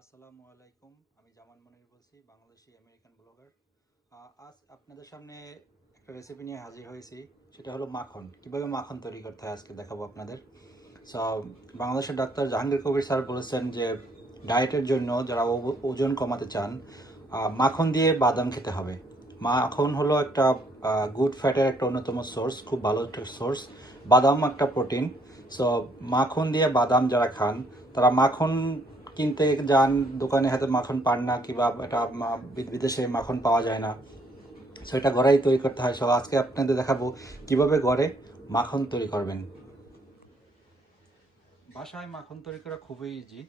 আসসালামু আলাইকুম। আমি জামান মনির বলছি, বাংলাদেশি আমেরিকান ব্লগার। আজ আপনাদের সামনে একটা রেসিপি নিয়ে হাজির হয়েছি, সেটা হলো মাখন। কিভাবে মাখন তৈরি করতে হয় আজকে দেখাবো আপনাদের। সো বাংলাদেশের ডাক্তার জাহাঙ্গীর কবির স্যার বলেছেন যে ডায়েটের জন্য যারা ওজন কমাতে চান, মাখন দিয়ে বাদাম খেতে হবে। মাখন হলো একটা গুড ফ্যাটের একটা অন্যতম সোর্স, খুব ভালো একটা সোর্স। বাদাম একটা প্রোটিন। সো মাখন দিয়ে বাদাম যারা খান তারা মাখন কিনতে যান, দোকানে হাতে মাখন পান না, কিংবা এটা বিদেশে মাখন পাওয়া যায় না, সেটা ঘরেই তৈরি করতে হয়। সো আজকে আপনাদের দেখাবো কিভাবে ঘরে মাখন তৈরি করবেন। বাসায় মাখন তৈরি করা খুবই ইজি,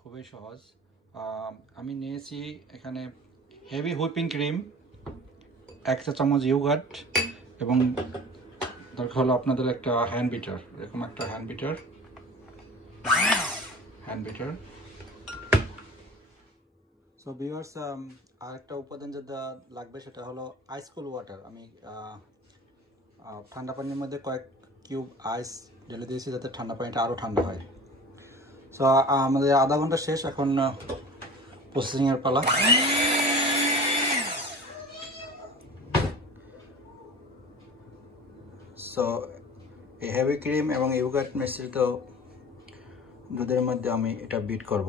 খুবই সহজ। আমি নিয়েছি এখানে হেভি হুইপিং ক্রিম, 1 চা চামচ ইয়োগার্ট, এবং দরকার হলো আপনাদের একটা হ্যান্ড বিটার। এরকম একটা হ্যান্ড বিটার। সো ভিউয়ার্স, আরেকটা উপাদান যেটা লাগবে সেটা হলো আইস কুল ওয়াটার। আমি ঠান্ডা পানির মধ্যে কয়েক কিউব আইস ঢেলে দিয়েছি যাতে ঠান্ডা পানিটা আরও ঠান্ডা হয়। সো আমাদের আধা ঘন্টা শেষ, এখন প্রসেসিংয়ের পালা। সো এই হেভি ক্রিম এবং ইয়োগার্ট মিশ্রিত দুধের মধ্যে আমি এটা বিট করব।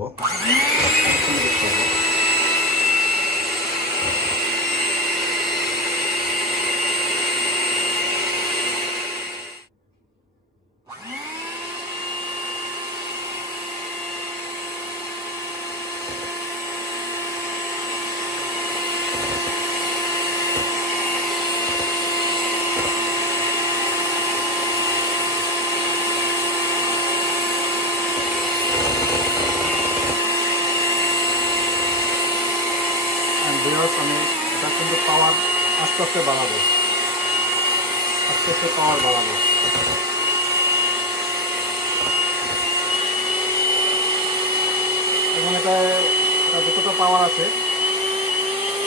আমি এটা কিন্তু পাওয়ার আস্তে আস্তে বাড়াবো, পাওয়ার বাড়াবো। এবং এটা যতটা পাওয়ার আছে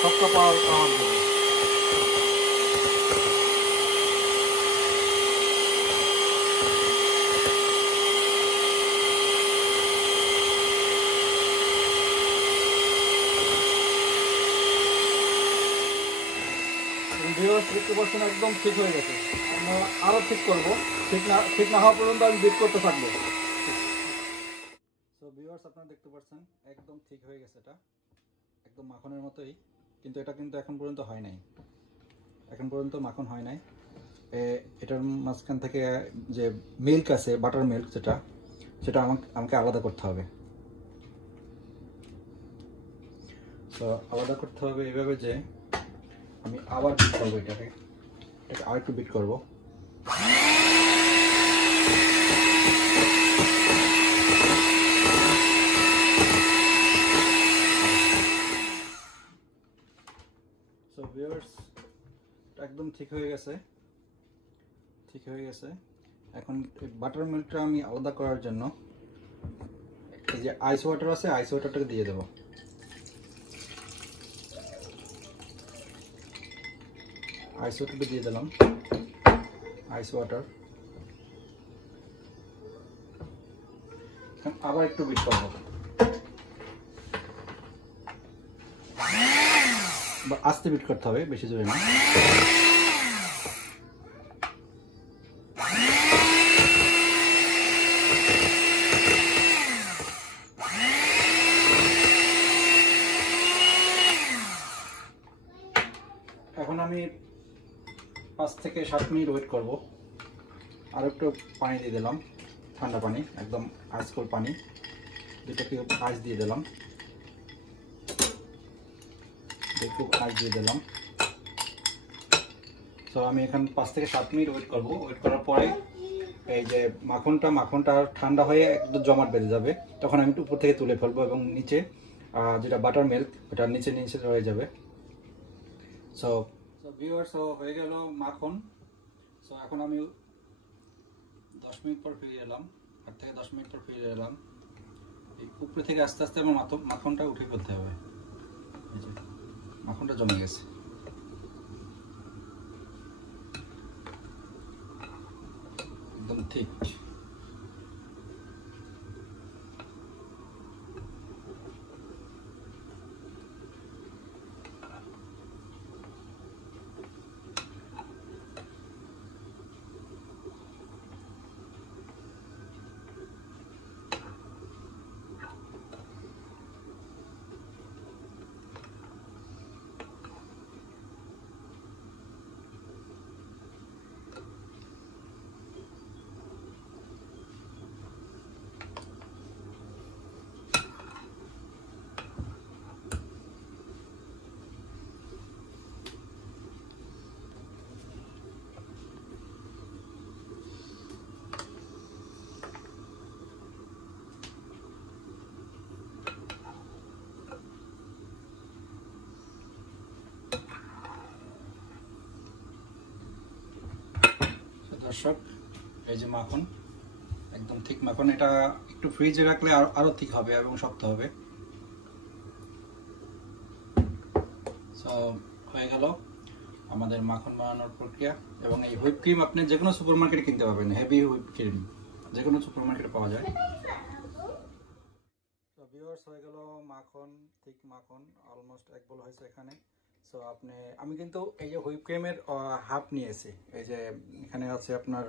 সবটা পাওয়ার দেবো। দেখতে পাচ্ছেন একদম ঠিক হয়ে গেছে। আমরা আরও ঠিক করবো, ঠিক না হওয়া পর্যন্ত আমি বিট করতে থাকবো। সো ভিউয়ার্স, আপনারা দেখতে পাচ্ছেন একদম ঠিক হয়ে গেছে। এটা একদম মাখনের মতোই, কিন্তু এটা কিন্তু এখন পর্যন্ত হয় নাই। মাখন হয় নাই। এটার মাঝখান থেকে যে মিল্ক আছে, বাটার মিল্ক, সেটা আমাকে আলাদা করতে হবে। তো আলাদা করতে হবে এইভাবে যে আমি আবার বিট করবো, এটাকে আর একটু বিট করবো। সো ভিউয়ার্স, একদম ঠিক হয়ে গেছে। এখন বাটার মিল্কটা আমি আলাদা করার জন্য এই যে আইস ওয়াটার আছে, আইস ওয়াটারটাকে দিয়ে দেবো। আইস ওয়াটারটা দিয়ে দিলাম। আইস ওয়াটার আবার একটু বিট করবো। আস্তে বিট করতে হবে, বেশি জোরে না। এখন আমি 5 থেকে 7 মিনিট ওয়েট করবো। আর একটু পানি দিয়ে দিলাম, ঠান্ডা পানি, একদম আইস কোল্ড পানি। 2 কিউব আইস দিয়ে দিলাম। সো আমি এখানে 5 থেকে 7 মিনিট ওয়েট করবো। ওয়েট করার পরে এই যে মাখনটা ঠান্ডা হয়ে একদম জমাট বেঁধে যাবে, তখন আমি উপর থেকে তুলে ফেলবো এবং নিচে যেটা বাটার মিল্ক ওটা নিচে রয়ে যাবে। সো ভিউয়ার্স, হয়ে গেল মাখন। সো এখন আমি 10 মিনিট পর ফিরে এলাম, 8 থেকে 10 মিনিট পর ফিরে এলাম। এই উপরে থেকে আস্তে আস্তে আমার মাখনটা উঠে ফেলতে হবে। এই যে মাখনটা জমে গেছে। একদম ঠিক। দর্শক, এই যে মাখন, একদম ঠিক মাখন। এটা একটু ফ্রিজে রাখলে আরো ঠিক হবে এবং শক্ত হবে। সো হয়ে গেল আমাদের মাখন বানানোর প্রক্রিয়া। এবং এই হুইপ ক্রিম আপনি যে কোনো সুপার মার্কেটে কিনতে পাবেন। হেভি হুইপ ক্রিম যে কোনো সুপার মার্কেটে পাওয়া যায়। তো ভিউয়ার্স, হয়ে গেল মাখন, ঠিক মাখন অলমোস্ট এক বল হয়েছে এখানে। সো আমি কিন্তু এই যে হুইপ ক্রিমের হাফ নিয়েছি। এই যে এখানে আছে আপনার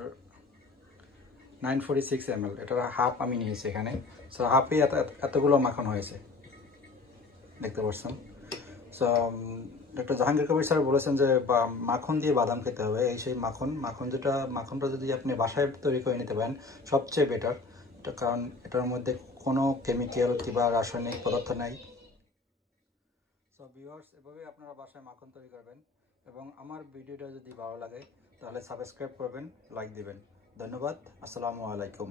946 ml, এটার হাফ আমি নিয়েছি এখানে। সো হাফে এতগুলো মাখন হয়েছে, দেখতে পাচ্ছেন। So doctor Jahangir Kabir sir বলেছেন যে মাখন দিয়ে বাদাম খেতে হবে। এই সেই মাখনটা যদি আপনি বাসায় তৈরি করে নিতে পারেন সবচেয়ে বেটার। কারণ এটার মধ্যে কোনো কেমিক্যাল কিংবা রাসায়নিক পদার্থ নাই। সো ভিউয়ার্স, এভাবে আপনারা বাসায় মাখন তৈরি করবেন। এবং আমার ভিডিওটা যদি ভালো লাগে তাহলে সাবস্ক্রাইব করবেন, লাইক দিবেন। ধন্যবাদ। আসসালামু আলাইকুম।